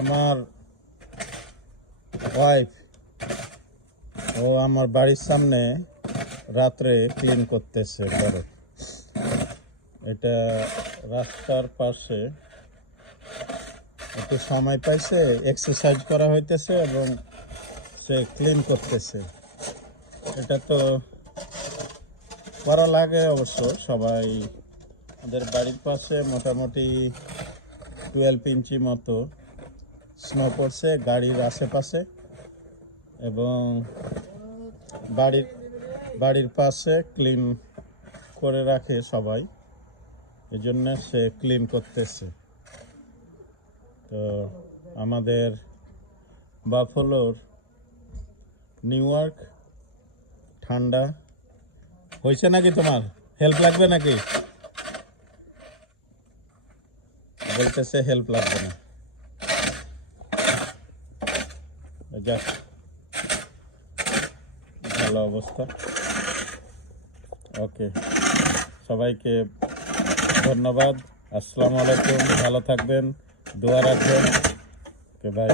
আমার ওয়াইফ ও আমার বাড়ির সামনে রাত্রে ক্লিন করতেছে ঘরে। এটা রাস্তার পাশে, একটু সময় পাইছে, এক্সারসাইজ করা হইতেছে এবং সে ক্লিন করতেছে। এটা তো করা লাগে অবশ্য। সবাই আমাদের বাড়ির পাশে মোটামুটি 12 ইঞ্চি মতো স্নো পড়ছে গাড়ির আশেপাশে, এবং বাড়ির পাশে ক্লিন করে রাখে সবাই, এই জন্য সে ক্লিন করতেছে। তো আমাদের বাফলোর নিউ ইয়র্ক ঠান্ডা হয়েছে নাকি? তোমার হেল্প লাগবে নাকি? বলতেছে হেল্প লাগবে না। যাক, ভালো অবস্থা। ওকে, সবাইকে ধন্যবাদ। আসসালামু আলাইকুম, ভালো থাকবেন, দোয়া রাখবেন। ওকে, বাই।